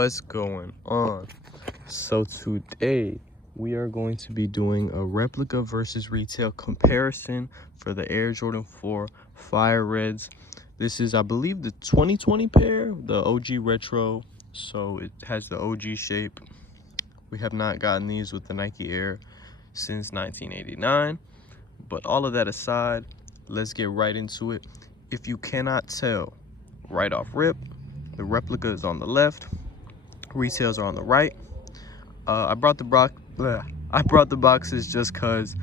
What's going on? So today we are going to be doing a replica versus retail comparison for the Air Jordan 4 Fire Reds. This is, I believe, the 2020 pair, the OG retro, so it has the OG shape. We have not gotten these with the Nike Air since 1989, but all of that aside, let's get right into it. If you cannot tell right off rip, the replica is on the left, retails are on the right. I brought the boxes just because,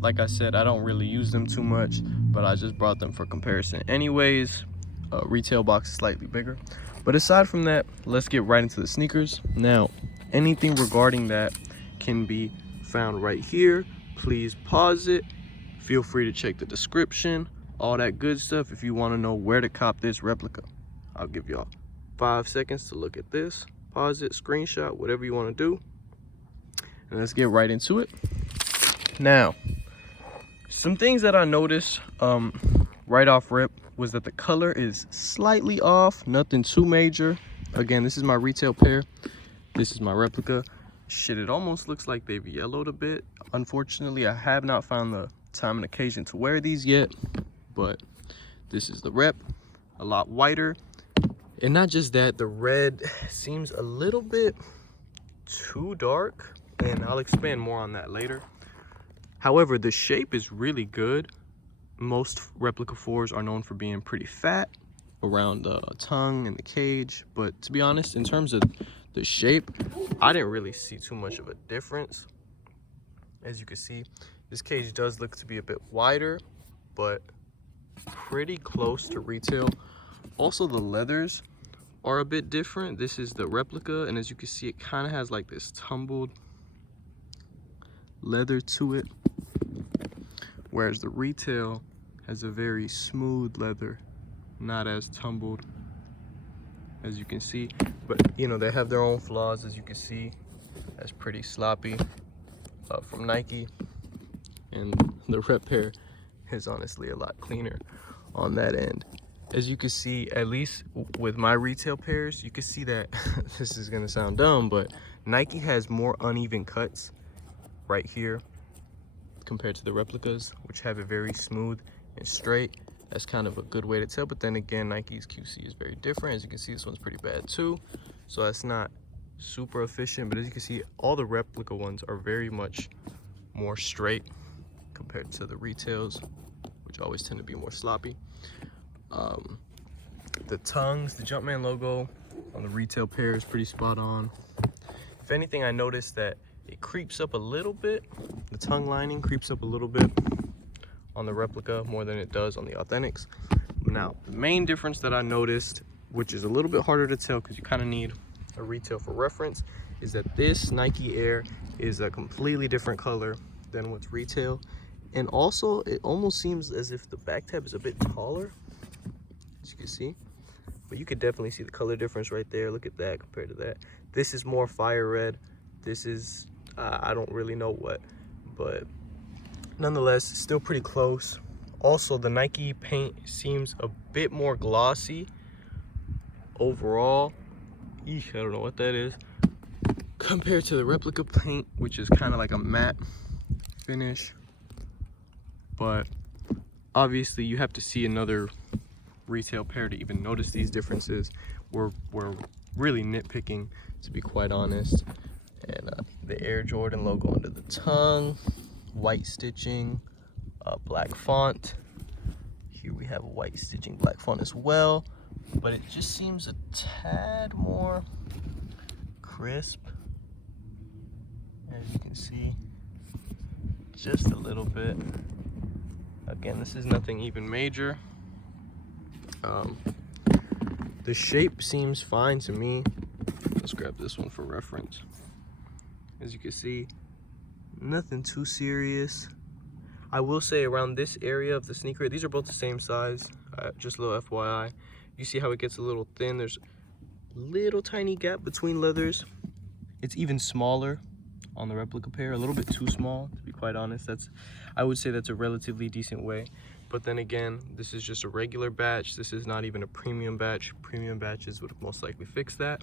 like I said, I don't really use them too much, but I just brought them for comparison anyways. Retail box is slightly bigger, but aside from that, let's get right into the sneakers. Now, anything regarding that can be found right here. Please pause it, feel free to check the description, all that good stuff. If you want to know where to cop this replica, I'll give y'all 5 seconds to look at this, pause it, screenshot, whatever you want to do, and let's get right into it. Now, some things that I noticed right off rip was that the color is slightly off, nothing too major. Again, this is my retail pair, this is my replica. Shit, it almost looks like they've yellowed a bit. Unfortunately, I have not found the time and occasion to wear these yet, but this is the rep, a lot whiter. And not just that, the red seems a little bit too dark, and I'll expand more on that later. However, the shape is really good. Most replica 4s are known for being pretty fat around the tongue and the cage, but to be honest, in terms of the shape, I didn't really see too much of a difference. As you can see, this cage does look to be a bit wider, but pretty close to retail. Also, the leathers are a bit different. This is the replica, and as you can see, it kind of has like this tumbled leather to it, whereas the retail has a very smooth leather, not as tumbled, as you can see. But you know, they have their own flaws, as you can see. That's pretty sloppy from Nike, and the rep pair is honestly a lot cleaner on that end. As you can see, at least with my retail pairs, you can see that this is gonna sound dumb, but Nike has more uneven cuts right here compared to the replicas, which have it very smooth and straight. That's kind of a good way to tell, but then again, Nike's QC is very different. As you can see, this one's pretty bad too, so that's not super efficient. But as you can see, all the replica ones are very much more straight compared to the retails, which always tend to be more sloppy. The tongues, the Jumpman logo on the retail pair is pretty spot on. If anything, I noticed that it creeps up a little bit. The tongue lining creeps up a little bit on the replica more than it does on the authentics. Now, the main difference that I noticed, which is a little bit harder to tell because you kind of need a retail for reference, is that this Nike Air is a completely different color than what's retail. And also, it almost seems as if the back tab is a bit taller, as you can see. But you could definitely see the color difference right there. Look at that compared to that. This is more fire red. This is, I don't really know what, but nonetheless, still pretty close. Also, the Nike paint seems a bit more glossy overall. Eesh, I don't know what that is. Compared to the replica paint, which is kind of like a matte finish. But obviously, you have to see another retail pair to even notice these differences. We're really nitpicking, to be quite honest. And the Air Jordan logo under the tongue, white stitching, black font. Here we have a white stitching, black font as well, but it just seems a tad more crisp, as you can see, just a little bit. Again, this is nothing even major. The shape seems fine to me. Let's grab this one for reference. As you can see, nothing too serious. I will say around this area of the sneaker, these are both the same size, just a little FYI. You see how it gets a little thin. There's a little tiny gap between leathers. It's even smaller on the replica pair, a little bit too small, to be quite honest. I would say that's a relatively decent way. But then again, this is just a regular batch. This is not even a premium batch. Premium batches would most likely fix that.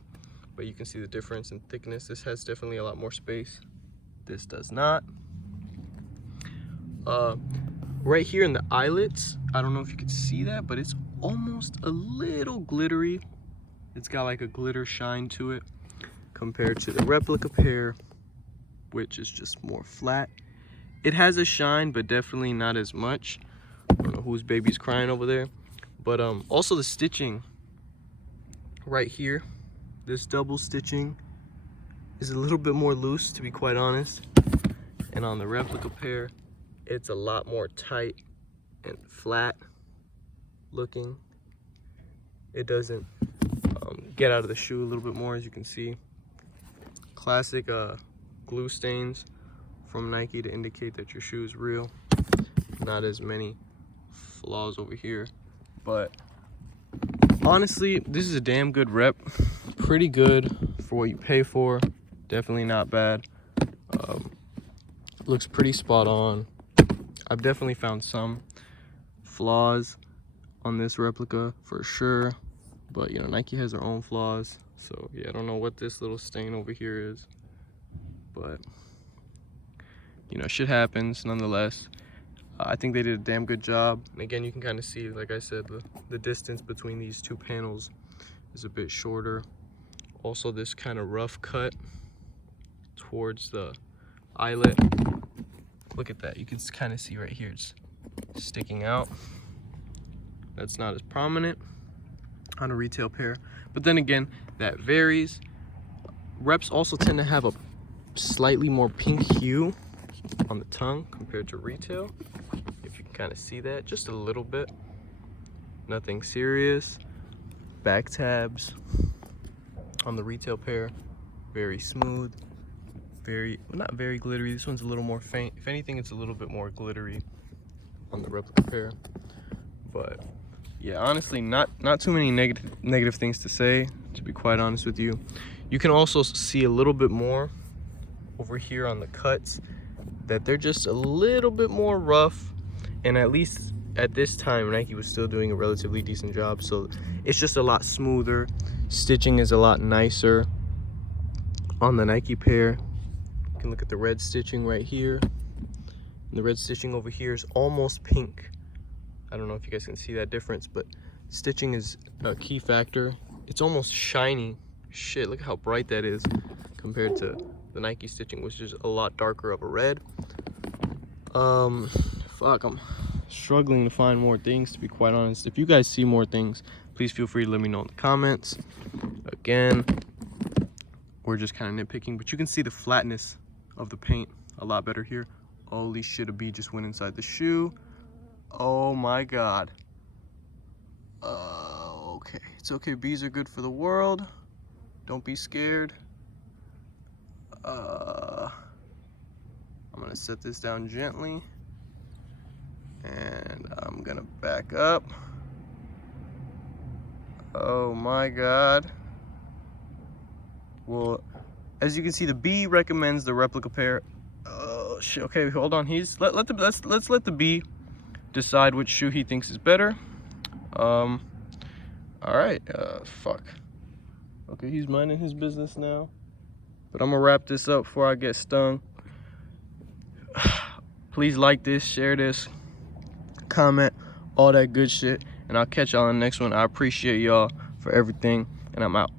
but you can see the difference in thickness. This has definitely a lot more space. This does not. Right here in the eyelets, I don't know if you can see that, but it's almost a little glittery. It's got like a glitter shine to it compared to the replica pair, which is just more flat. It has a shine, but definitely not as much. I don't know whose baby's crying over there. But also the stitching right here, this double stitching is a little bit more loose, to be quite honest. And on the replica pair, it's a lot more tight and flat looking. It doesn't get out of the shoe a little bit more, as you can see. Classic glue stains from Nike to indicate that your shoe is real. Not as many flaws over here, but honestly, this is a damn good rep. Pretty good for what you pay for. Definitely not bad. Looks pretty spot on. I've definitely found some flaws on this replica for sure, but you know, Nike has their own flaws. So yeah, I don't know what this little stain over here is, but you know, shit happens nonetheless. I think they did a damn good job. And again, you can kind of see, like I said, the distance between these two panels is a bit shorter. Also, this kind of rough cut towards the eyelet. Look at that. You can kind of see right here, it's sticking out. That's not as prominent on a retail pair. But then again, that varies. Reps also tend to have a slightly more pink hue on the tongue compared to retail. If you can kind of see that, just a little bit. Nothing serious. Back tabs on the retail pair, very smooth. Not very glittery. This one's a little more faint. If anything, it's a little bit more glittery on the replica pair. But yeah, honestly, not too many negative things to say, to be quite honest with you. You can also see a little bit more over here on the cuts, that they're just a little bit more rough, and at least at this time Nike was still doing a relatively decent job. So it's just a lot smoother. Stitching is a lot nicer on the Nike pair. You can look at the red stitching right here, and the red stitching over here is almost pink. I don't know if you guys can see that difference, but stitching is a key factor. It's almost shiny. Shit, look how bright that is compared to the Nike stitching, which is a lot darker of a red. Fuck, I'm struggling to find more things, to be quite honest. If you guys see more things, please feel free to let me know in the comments. Again, we're just kind of nitpicking, but you can see the flatness of the paint a lot better here. Holy shit, a bee just went inside the shoe. Oh my god. Okay, it's okay. Bees are good for the world. Don't be scared. I'm gonna set this down gently, and I'm gonna back up. Oh my god. Well, as you can see, the bee recommends the replica pair. Oh shit. Okay, hold on. Let's let the bee decide which shoe he thinks is better. All right. Fuck. Okay, he's minding his business now. But I'm gonna wrap this up before I get stung. Please like this, share this, comment, all that good shit, and I'll catch y'all on the next one. I appreciate y'all for everything, and I'm out.